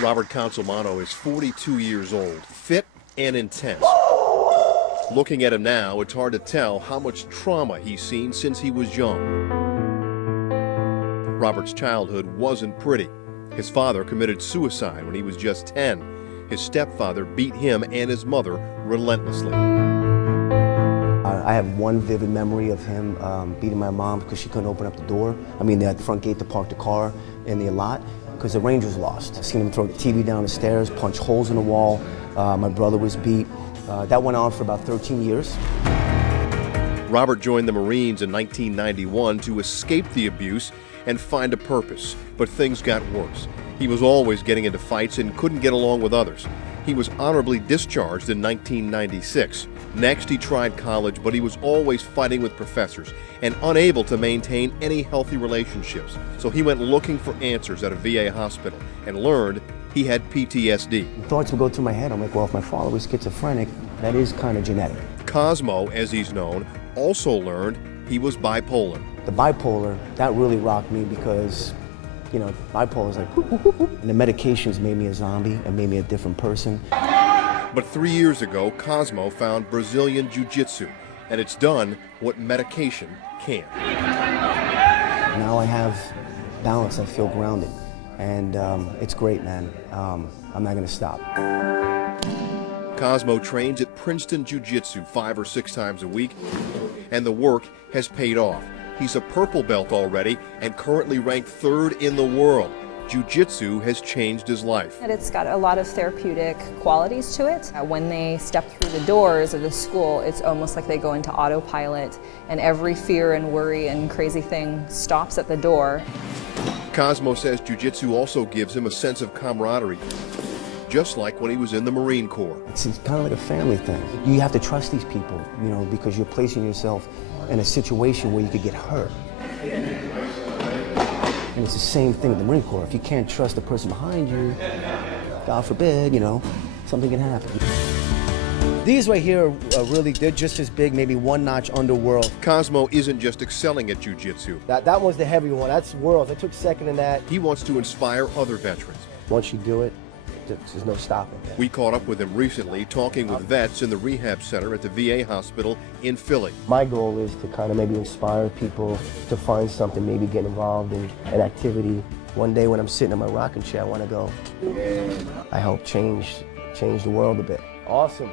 Robert Consolmano is 42 years old, fit and intense. Looking at him now, it's hard to tell how much trauma he's seen since he was young. Robert's childhood wasn't pretty. His father committed suicide when he was just 10. His stepfather beat him and his mother relentlessly. I have one vivid memory of him beating my mom because she couldn't open up the door. They had the front gate to park the car in the lot because the Rangers lost. I seen him throw the TV down the stairs, punch holes in the wall. My brother was beat. That went on for about 13 years. Robert joined the Marines in 1991 to escape the abuse and find a purpose, but things got worse. He was always getting into fights and couldn't get along with others. He was honorably discharged in 1996. Next, he tried college, but he was always fighting with professors and unable to maintain any healthy relationships. So he went looking for answers at a VA hospital and learned he had PTSD. Thoughts would go through my head. I'm like, well, if my father was schizophrenic, that is kind of genetic. Cosmo, as he's known, also learned he was bipolar. The bipolar, that really rocked me because, bipolar is like, whoop, whoop, whoop, whoop. And the medications made me a zombie and made me a different person. But 3 years ago, Cosmo found Brazilian Jiu-Jitsu, and it's done what medication can't. Now I have balance, I feel grounded, and it's great, man. I'm not gonna stop. Cosmo trains at Princeton Jiu-Jitsu 5 or 6 times a week, and the work has paid off. He's a purple belt already and currently ranked 3rd in the world. Jiu-Jitsu has changed his life. It's got a lot of therapeutic qualities to it. When they step through the doors of the school, it's almost like they go into autopilot, and every fear and worry and crazy thing stops at the door. Cosmo says Jiu-Jitsu also gives him a sense of camaraderie, just like when he was in the Marine Corps. It's kind of like a family thing. You have to trust these people, because you're placing yourself in a situation where you could get hurt. And it's the same thing with the Marine Corps. If you can't trust the person behind you, God forbid, something can happen. These right here are really, they're just as big, maybe one notch under world. Cosmo isn't just excelling at Jiu-Jitsu. That one's the heavy one. That's world. I took second in that. He wants to inspire other veterans. Once you do it, there's no stopping. We caught up with him recently, talking with vets in the rehab center at the VA hospital in Philly. My goal is to kind of maybe inspire people to find something, maybe get involved in an activity. One day when I'm sitting in my rocking chair, I want to go, I help change the world a bit. Awesome.